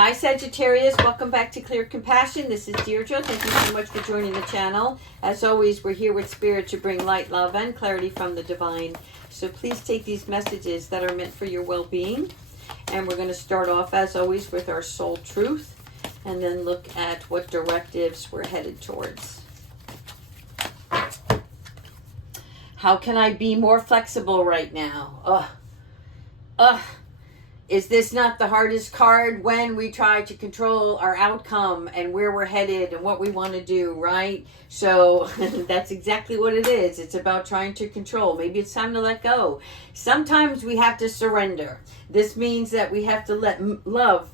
Hi Sagittarius, welcome back to Clear Compassion. This is Deirdre. Thank you so much for joining the channel. As always, we're here with Spirit to bring light, love, and clarity from the divine. So please take these messages that are meant for your well-being. And we're going to start off, as always, with our soul truth. And then look at what directives we're headed towards. How can I be more flexible right now? Is this not the hardest card when we try to control our outcome and where we're headed and what we want to do, right? So that's exactly what it is. It's about trying to control. Maybe it's time to let go. Sometimes we have to surrender. This means that we have to let love,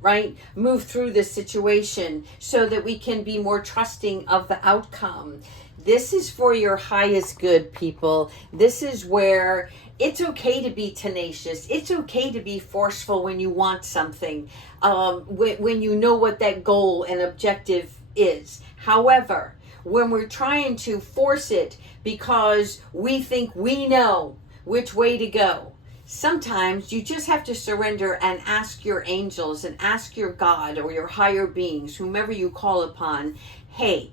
right, move through this situation so that we can be more trusting of the outcome. This is for your highest good, people. This is where it's okay to be tenacious. It's okay to be forceful when you want something, when you know what that goal and objective is. However, when we're trying to force it because we think we know which way to go, sometimes you just have to surrender and ask your angels and ask your God or your higher beings, whomever you call upon, hey,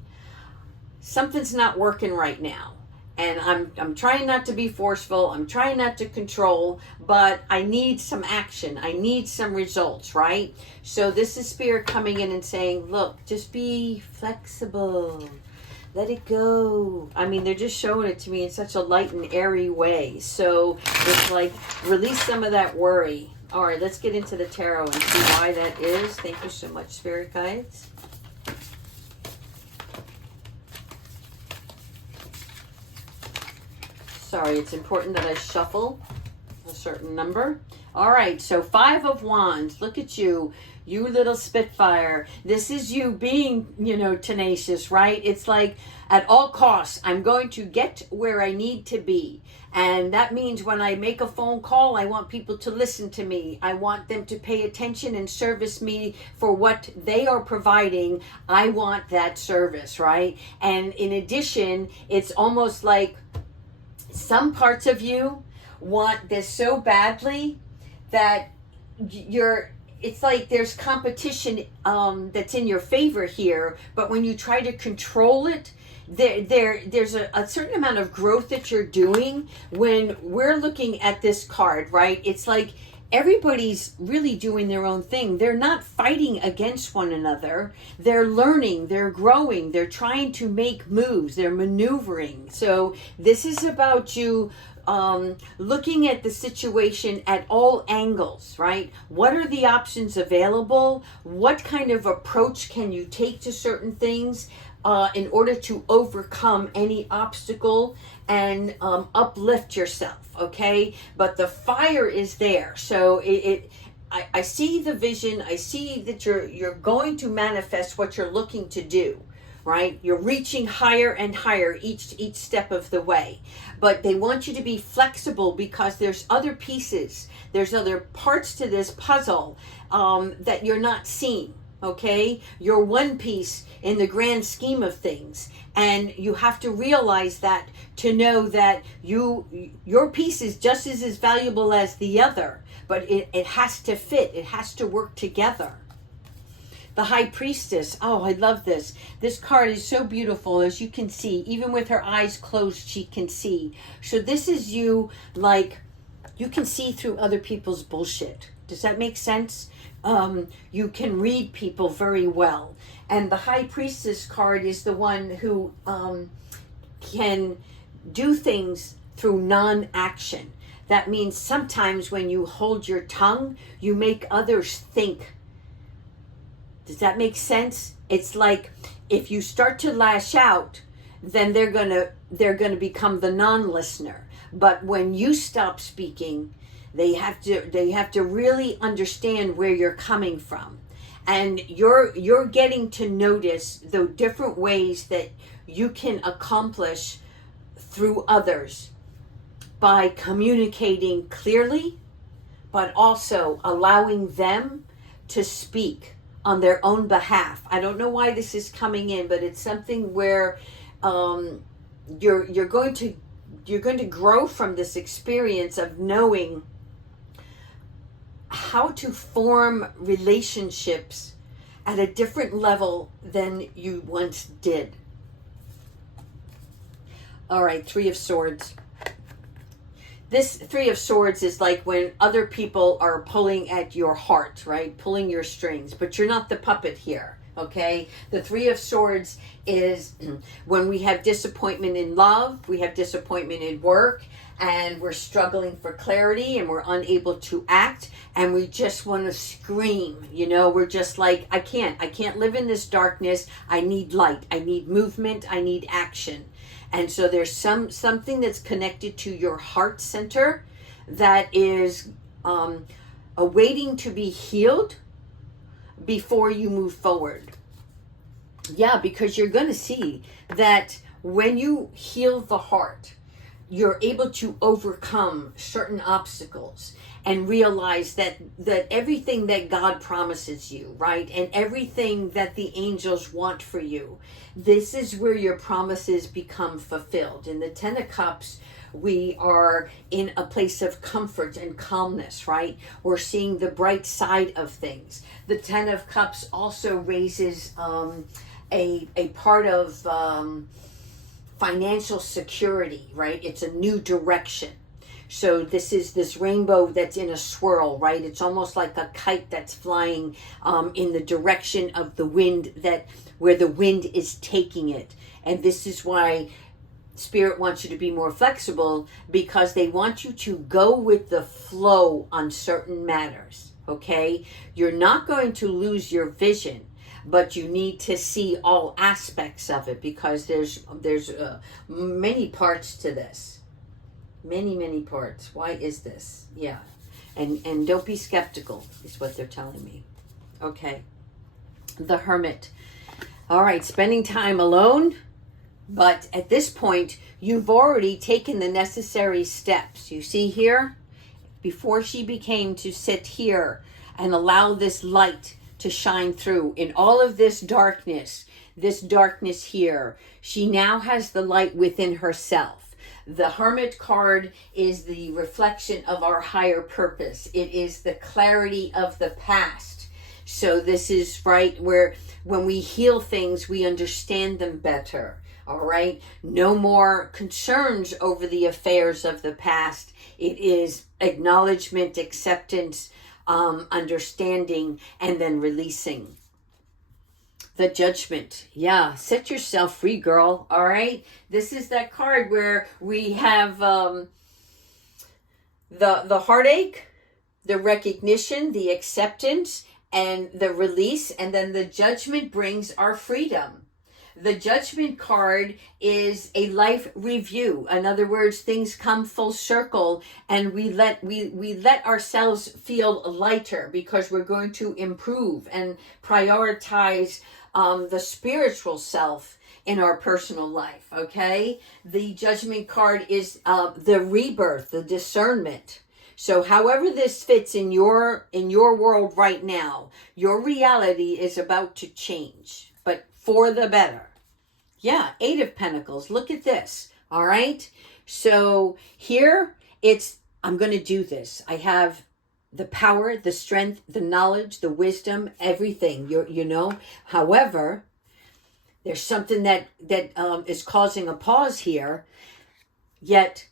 something's not working right now. And I'm trying not to be forceful. I'm trying not to control, but I need some action. I need some results, right? So this is Spirit coming in and saying, look, just be flexible. Let it go. I mean, they're just showing it to me in such a light and airy way. So it's like, release some of that worry. All right, let's get into the tarot and see why that is. Thank you so much, Spirit guides. Sorry, it's important that I shuffle a certain number. All right, so 5 of Wands. Look at you, you little Spitfire. This is you being, tenacious, right? It's like, at all costs, I'm going to get where I need to be. And that means when I make a phone call, I want people to listen to me. I want them to pay attention and service me for what they are providing. I want that service, right? And in addition, it's almost like some parts of you want this so badly that it's like there's competition that's in your favor here, but when you try to control it, there's a certain amount of growth that you're doing. When we're looking at this card, right, it's like everybody's really doing their own thing. They're not fighting against one another. They're learning, they're growing, they're trying to make moves, they're maneuvering. So this is about you looking at the situation at all angles, right? What are the options available? What kind of approach can you take to certain things in order to overcome any obstacle and uplift yourself, okay? But the fire is there. So I see the vision. I see that you're going to manifest what you're looking to do, right? You're reaching higher and higher each step of the way. But they want you to be flexible because there's other pieces. There's other parts to this puzzle that you're not seeing, okay? You're one piece in the grand scheme of things. And you have to realize that to know that your piece is just as valuable as the other. But it has to fit. It has to work together. The High Priestess. Oh, I love this. This card is so beautiful, as you can see. Even with her eyes closed, she can see. So this is you, like, you can see through other people's bullshit. Does that make sense? You can read people very well. And the High Priestess card is the one who can do things through non-action. That means sometimes when you hold your tongue, you make others think. Does that make sense? It's like if you start to lash out, then they're gonna become the non-listener. But when you stop speaking, they have to really understand where you're coming from. And you're getting to notice the different ways that you can accomplish through others by communicating clearly, but also allowing them to speak on their own behalf. I don't know why this is coming in, but it's something where you're going to grow from this experience of knowing how to form relationships at a different level than you once did. All right, Three of Swords. This Three of Swords is like when other people are pulling at your heart, right? Pulling your strings, but you're not the puppet here, okay? The Three of Swords is when we have disappointment in love, we have disappointment in work, and we're struggling for clarity and we're unable to act, and we just want to scream, you know, we're just like, I can't live in this darkness. I need light, I need movement, I need action. And so there's something that's connected to your heart center that is awaiting to be healed before you move forward. Yeah, because you're going to see that when you heal the heart, you're able to overcome certain obstacles and realize that everything that God promises you, right? And everything that the angels want for you, this is where your promises become fulfilled. In the Ten of Cups, we are in a place of comfort and calmness, right? We're seeing the bright side of things. The Ten of Cups also raises a part of financial security, right? It's a new direction. So this is this rainbow that's in a swirl, right? It's almost like a kite that's flying in the direction of the wind, that where the wind is taking it. And this is why Spirit wants you to be more flexible, because they want you to go with the flow on certain matters, okay? You're not going to lose your vision, but you need to see all aspects of it, because there's many parts to this. Many parts. Why is this? Yeah. And don't be skeptical, is what they're telling me. Okay. The Hermit. All right, spending time alone, but at this point, you've already taken the necessary steps. You see here, before she became to sit here and allow this light to shine through in all of this darkness here, she now has the light within herself. The Hermit card is the reflection of our higher purpose. It is the clarity of the past. So this is right where when we heal things, we understand them better. All right. No more concerns over the affairs of the past. It is acknowledgement, acceptance, understanding, and then releasing. The Judgment. Yeah, set yourself free, girl. All right. This is that card where we have the heartache, the recognition, the acceptance, and the release. And then the Judgment brings our freedom. The Judgment card is a life review. In other words, things come full circle, and we let ourselves feel lighter, because we're going to improve and prioritize the spiritual self in our personal life. Okay. The Judgment card is the rebirth, the discernment. So however this fits in your world right now, your reality is about to change, but for the better. Yeah, Eight of Pentacles. Look at this. All right. So here I'm going to do this. I have the power, the strength, the knowledge, the wisdom, everything, you know. However, there's something that is causing a pause here. Yet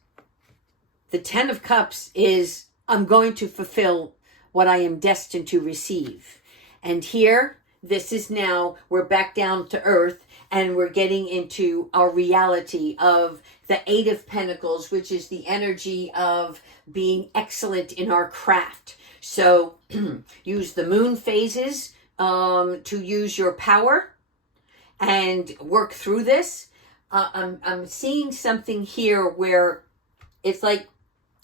the Ten of Cups is, I'm going to fulfill what I am destined to receive. And here, this is now, we're back down to earth, and we're getting into our reality of the Eight of Pentacles, which is the energy of being excellent in our craft. So use the moon phases to use your power and work through this. I'm seeing something here where it's like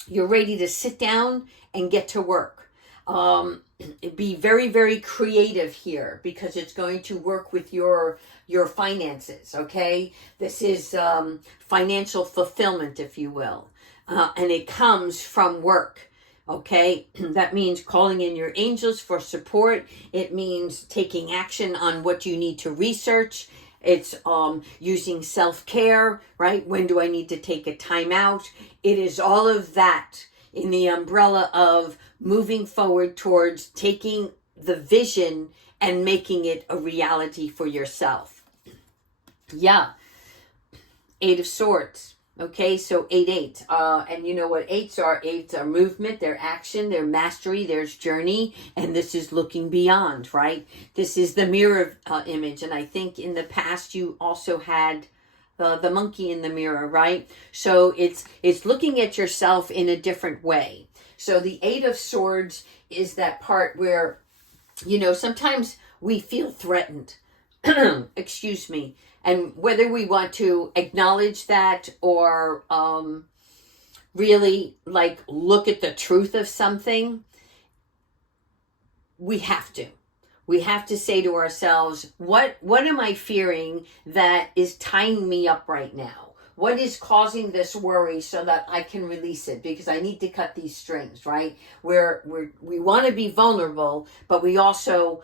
you're ready to sit down and get to work. Be very, very creative here, because it's going to work with your finances, okay? This is financial fulfillment, if you will. And it comes from work, okay? That means calling in your angels for support. It means taking action on what you need to research. It's using self-care, right? When do I need to take a time out? It is all of that in the umbrella of moving forward towards taking the vision and making it a reality for yourself. Yeah. 8 of Swords. Okay, so 8. And you know what 8s are? 8s are movement, they're action, they're mastery, there's journey, and this is looking beyond, right? This is the mirror image, and I think in the past you also had the monkey in the mirror, right? So it's looking at yourself in a different way. So the 8 of Swords is that part where, you know, sometimes we feel threatened. Excuse me. And whether we want to acknowledge that or really like look at the truth of something, we have to. We have to say to ourselves, what am I fearing that is tying me up right now? What is causing this worry so that I can release it? Because I need to cut these strings, right? We want to be vulnerable, but we also,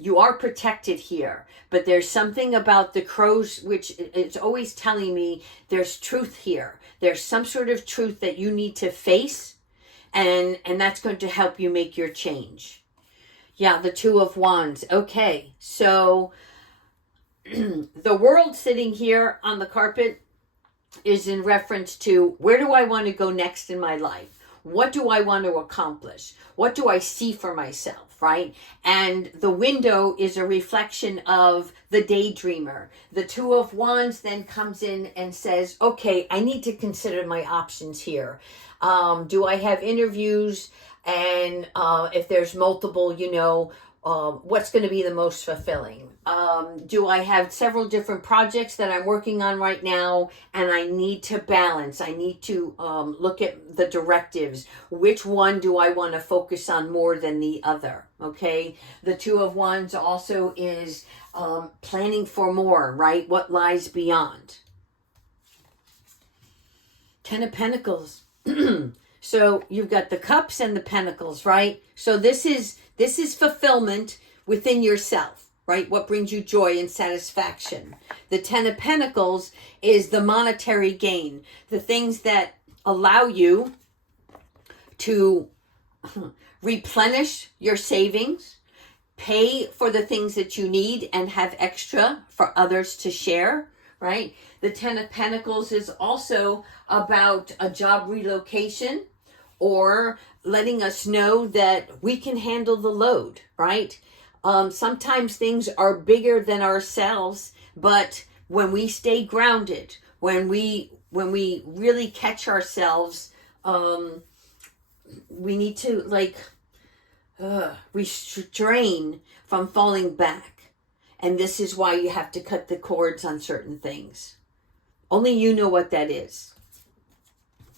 you are protected here. But there's something about the crows, which it's always telling me there's truth here. There's some sort of truth that you need to face, and that's going to help you make your change. Yeah, the 2 of Wands. Okay, so the world sitting here on the carpet is in reference to where do I want to go next in my life? What do I want to accomplish? What do I see for myself, right? And the window is a reflection of the daydreamer. The 2 of Wands then comes in and says, okay, I need to consider my options here. Do I have interviews? And if there's multiple, you know, what's going to be the most fulfilling? Do I have several different projects that I'm working on right now, and I need to balance? I need to look at the directives. Which one do I want to focus on more than the other? Okay. The 2 of Wands also is planning for more, right? What lies beyond? 10 of Pentacles. So you've got the cups and the pentacles, right? So this is fulfillment within yourself, right? What brings you joy and satisfaction. The 10 of Pentacles is the monetary gain, the things that allow you to replenish your savings, pay for the things that you need, and have extra for others to share, right? The 10 of Pentacles is also about a job relocation, or letting us know that we can handle the load, right? Sometimes things are bigger than ourselves, but when we stay grounded, when we really catch ourselves, we need to restrain from falling back. And this is why you have to cut the cords on certain things. Only you know what that is.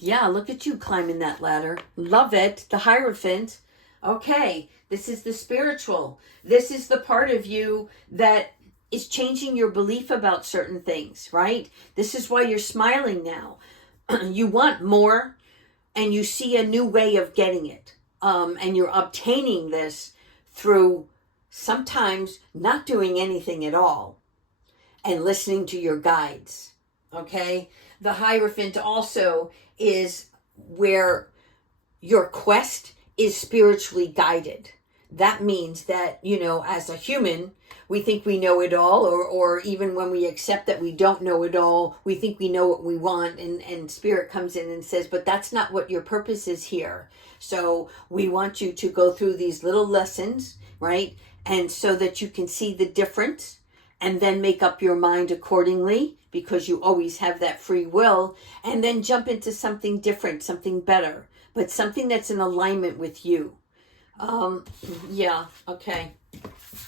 Yeah, look at you climbing that ladder. Love it. The Hierophant. Okay, this is the spiritual. This is the part of you that is changing your belief about certain things, right? This is why you're smiling now. You want more, and you see a new way of getting it. And you're obtaining this through sometimes not doing anything at all and listening to your guides, okay? The Hierophant also is where your quest is spiritually guided. That means that, you know, as a human, we think we know it all, or even when we accept that we don't know it all, we think we know what we want, and Spirit comes in and says, but that's not what your purpose is here. So we want you to go through these little lessons, right? And so that you can see the difference and then make up your mind accordingly, because you always have that free will, and then jump into something different, something better, but something that's in alignment with you. Yeah, okay.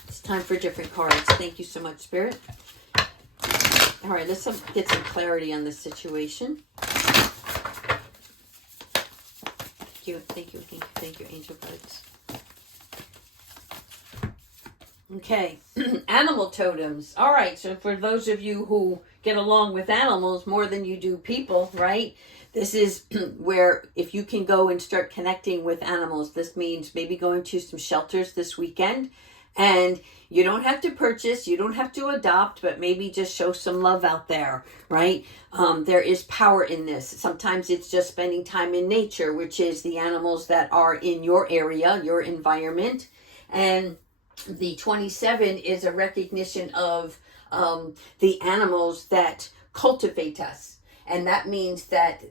It's time for different cards. Thank you so much, Spirit. All right, let's get some clarity on this situation. Thank you, angel guides. Okay, animal totems. All right, so for those of you who get along with animals more than you do people, right? This is where if you can go and start connecting with animals, this means maybe going to some shelters this weekend And you don't have to purchase, you don't have to adopt, but maybe just show some love out there, right? There is power in this. Sometimes it's just spending time in nature, which is the animals that are in your area, your environment. And the 27 is a recognition of the animals that cultivate us. And that means that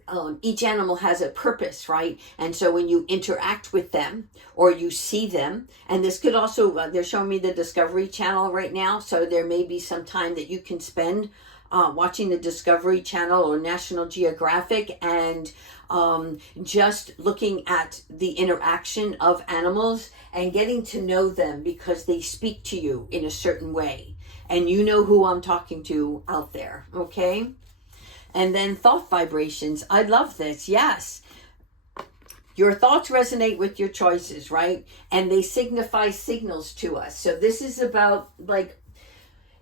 each animal has a purpose, right? And so when you interact with them or you see them, and this could also, they're showing me the Discovery Channel right now. So there may be some time that you can spend watching the Discovery Channel or National Geographic and just looking at the interaction of animals and getting to know them because they speak to you in a certain way. And you know who I'm talking to out there, okay? And then thought vibrations. I love this. Yes. Your thoughts resonate with your choices, right? And they signify signals to us. So this is about like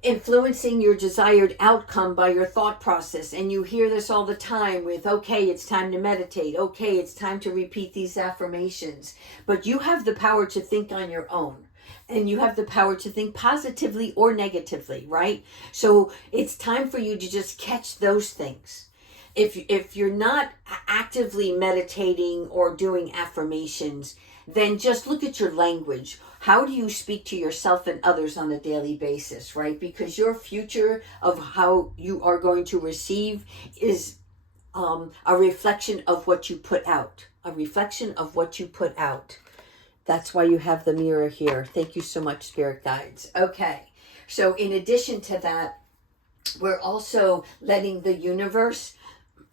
influencing your desired outcome by your thought process. And you hear this all the time with, okay, it's time to meditate. Okay, it's time to repeat these affirmations. But you have the power to think on your own. And you have the power to think positively or negatively, right? So it's time for you to just catch those things. If you're not actively meditating or doing affirmations, then just look at your language. How do you speak to yourself and others on a daily basis, right? Because your future of how you are going to receive is a reflection of what you put out. A reflection of what you put out. That's why you have the mirror here. Thank you so much, Spirit Guides. Okay, so in addition to that, we're also letting the universe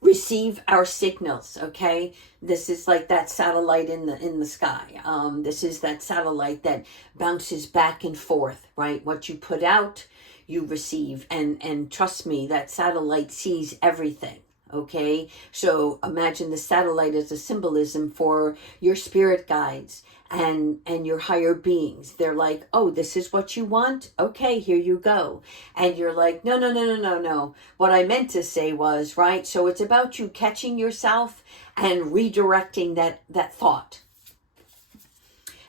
receive our signals, okay? This is like that satellite in the sky. This is that satellite that bounces back and forth, right? What you put out, you receive. And trust me, that satellite sees everything. Okay, so imagine the satellite as a symbolism for your spirit guides and your higher beings. They're like, oh, this is what you want? Okay, here you go. And you're like, no. What I meant to say was, right? So it's about you catching yourself and redirecting that thought.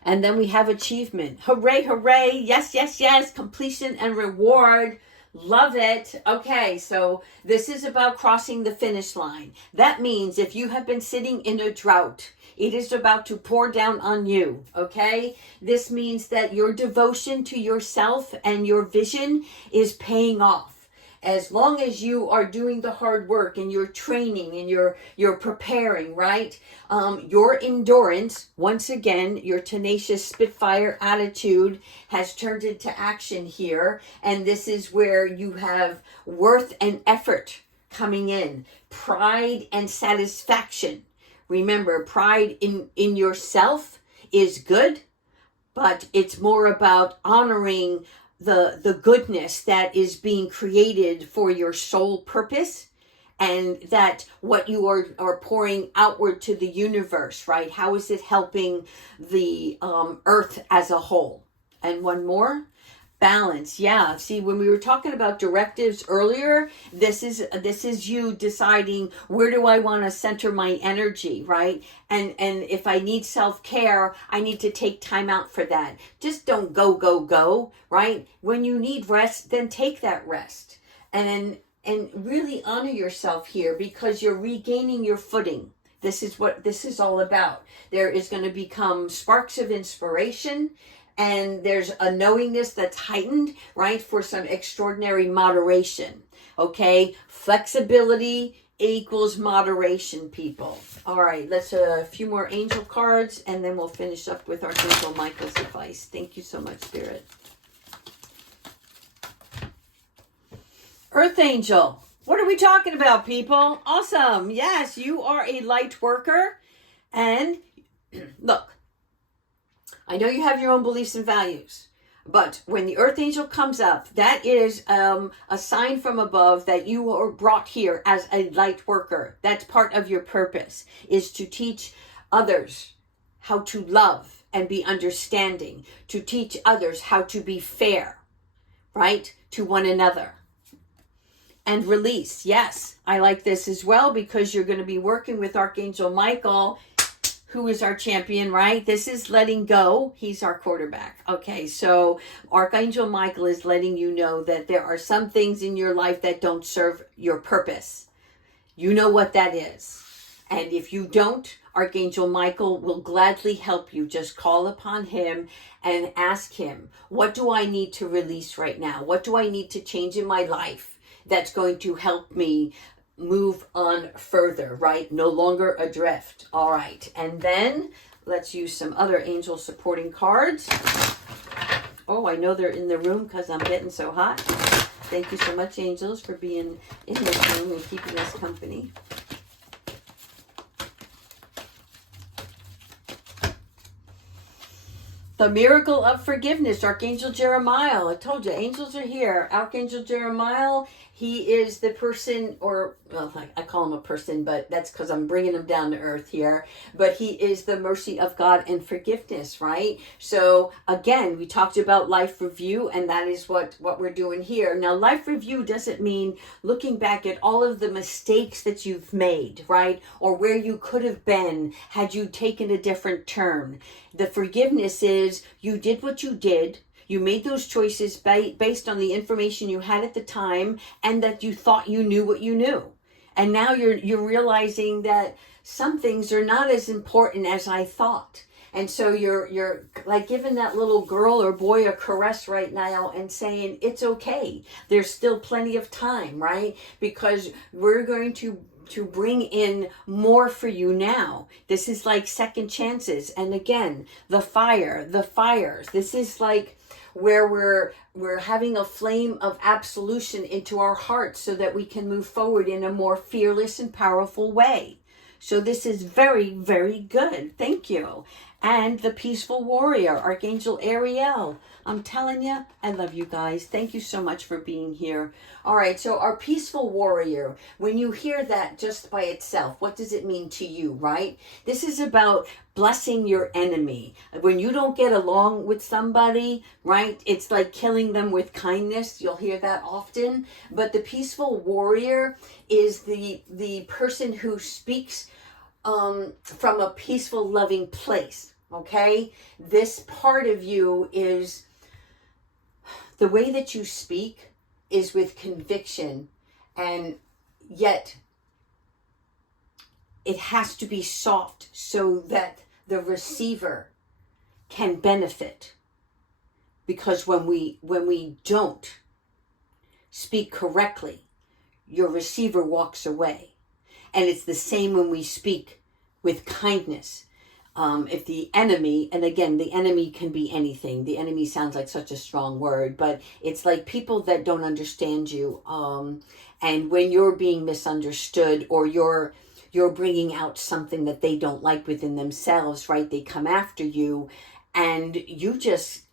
And then we have achievement. Hooray, hooray. Yes, yes, yes. Completion and reward. Love it. Okay, so this is about crossing the finish line. That means if you have been sitting in a drought, it is about to pour down on you, okay? This means that your devotion to yourself and your vision is paying off. As long as you are doing the hard work and you're training and you're preparing, right? Your endurance, once again, your tenacious Spitfire attitude has turned into action here. And this is where you have worth and effort coming in, pride and satisfaction. Remember, pride in yourself is good, but it's more about honoring the goodness that is being created for your soul purpose, and that what you are pouring outward to the universe, right? How is it helping the earth as a whole? And one more, balance. Yeah, see, when we were talking about directives earlier, this is you deciding, where do I want to center my energy, right? And if I need self-care, I need to take time out for that. Just don't go, right? When you need rest, then take that rest. And really honor yourself here, because you're regaining your footing. This is what this is all about. There is going to become sparks of inspiration, and there's a knowingness that's heightened, right, for some extraordinary moderation, okay? Flexibility equals moderation, people. All right, let's a few more angel cards, and then we'll finish up with Archangel Michael's advice. Thank you so much, Spirit. Earth Angel, what are we talking about, people? Awesome. Yes, you are a light worker, and look, I know you have your own beliefs and values, but when the Earth Angel comes up, that is a sign from above that you are brought here as a light worker. That's part of your purpose, is to teach others how to love and be understanding, to teach others how to be fair, right, to one another. And release. Yes, I like this as well, because you're going to be working with Archangel Michael who is our champion, right? This is letting go. He's our quarterback. Okay, so Archangel Michael is letting you know that there are some things in your life that don't serve your purpose. You know what that is. And if you don't, Archangel Michael will gladly help you. Just call upon him and ask him, what do I need to release right now? What do I need to change in my life that's going to help me move on further, right? No longer adrift. All right. And then let's use some other angel supporting cards. Oh, I know they're in the room because I'm getting so hot. Thank you so much, angels, for being in this room and keeping us company. The miracle of forgiveness, Archangel Jeremiah. I told you, angels are here. Archangel Jeremiah, he is the person, or, well, I call him a person, but that's because I'm bringing him down to earth here. But he is the mercy of God and forgiveness, right? So, again, we talked about life review, and that is what we're doing here. Now, life review doesn't mean looking back at all of the mistakes that you've made, right? Or where you could have been had you taken a different turn. The forgiveness is you did what you did. You made those choices based on the information you had at the time, and that you thought you knew what you knew. And now you're realizing that some things are not as important as I thought. And so you're like giving that little girl or boy a caress right now and saying, it's okay. There's still plenty of time, right? Because we're going to bring in more for you now. This is like second chances. And again, the fires. This is like where we're having a flame of absolution into our hearts so that we can move forward in a more fearless and powerful way. So this is very, very good. Thank you. And the peaceful warrior, Archangel Ariel. I'm telling you, I love you guys. Thank you so much for being here. All right, so our peaceful warrior, when you hear that just by itself, what does it mean to you, right? This is about blessing your enemy. When you don't get along with somebody, right, it's like killing them with kindness. You'll hear that often. But the peaceful warrior is the person who speaks from a peaceful, loving place, okay? This part of you is, the way that you speak is with conviction, and yet it has to be soft so that the receiver can benefit. Because when we don't speak correctly, your receiver walks away. And it's the same when we speak with kindness. If the enemy, and again, the enemy can be anything. The enemy sounds like such a strong word, but it's like people that don't understand you. And when you're being misunderstood, or you're bringing out something that they don't like within themselves, right? They come after you, and you just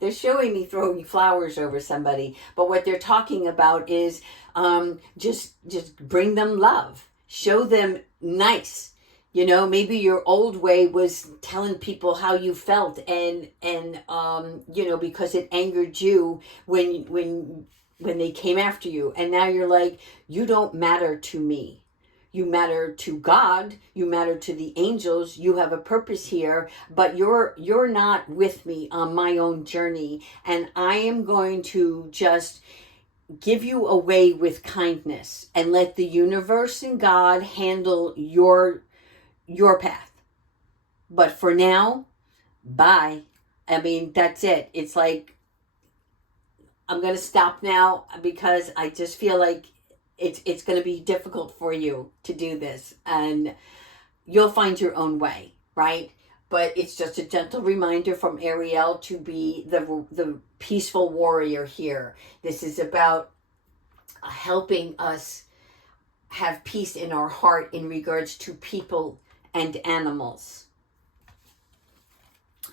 they're showing me throwing flowers over somebody, but what they're talking about is just bring them love, show them nice. You know, maybe your old way was telling people how you felt, and you know, because it angered you when they came after you, and now you're like, you don't matter to me. You matter to God, you matter to the angels, you have a purpose here, but you're not with me on my own journey, and I am going to just give you away with kindness and let the universe and God handle your path. But for now, bye. I mean, that's it. It's like, I'm going to stop now because I just feel like it's going to be difficult for you to do this, and you'll find your own way, right? But it's just a gentle reminder from Ariel to be the peaceful warrior here. This is about helping us have peace in our heart in regards to people and animals.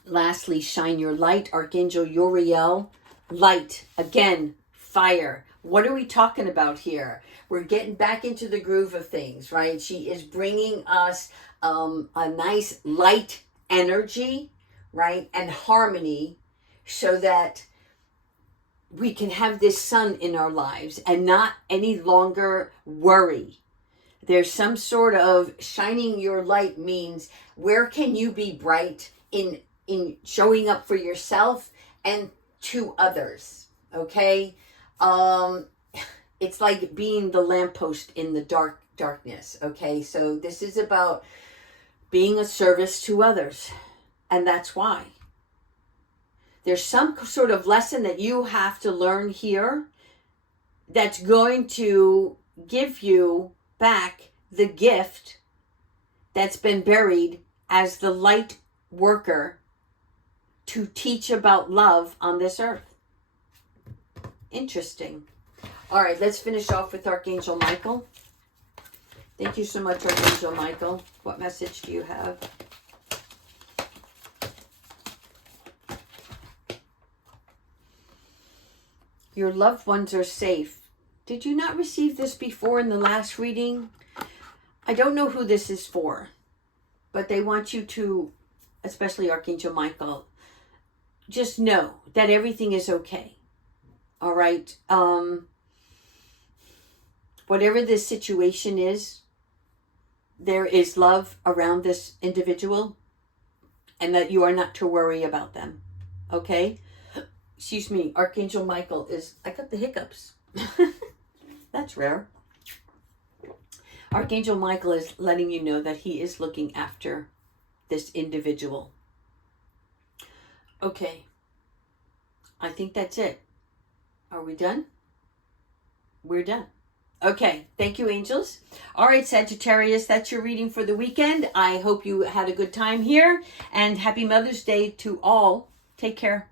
Lastly, shine your light, Archangel Uriel. Light, again, fire. What are we talking about here? We're getting back into the groove of things, right? She is bringing us a nice light energy, right? And harmony, so that we can have this sun in our lives and not any longer worry. There's some sort of shining your light means where can you be bright in showing up for yourself and to others, okay? It's like being the lamppost in the darkness, okay? So this is about being a service to others, and that's why. There's some sort of lesson that you have to learn here that's going to give you back the gift that's been buried as the light worker to teach about love on this earth. Interesting. All right, let's finish off with Archangel Michael. Thank you so much, Archangel Michael. What message do you have? Your loved ones are safe. Did you not receive this before in the last reading? I don't know who this is for, but they want you to, especially Archangel Michael, just know that everything is okay. All right? Whatever this situation is, there is love around this individual, and that you are not to worry about them. Okay? Excuse me, Archangel Michael is, I got the hiccups. That's rare. Archangel Michael is letting you know that he is looking after this individual. Okay. I think that's it. Are we done? We're done. Okay. Thank you, angels. All right, Sagittarius, that's your reading for the weekend. I hope you had a good time here, and happy Mother's Day to all. Take care.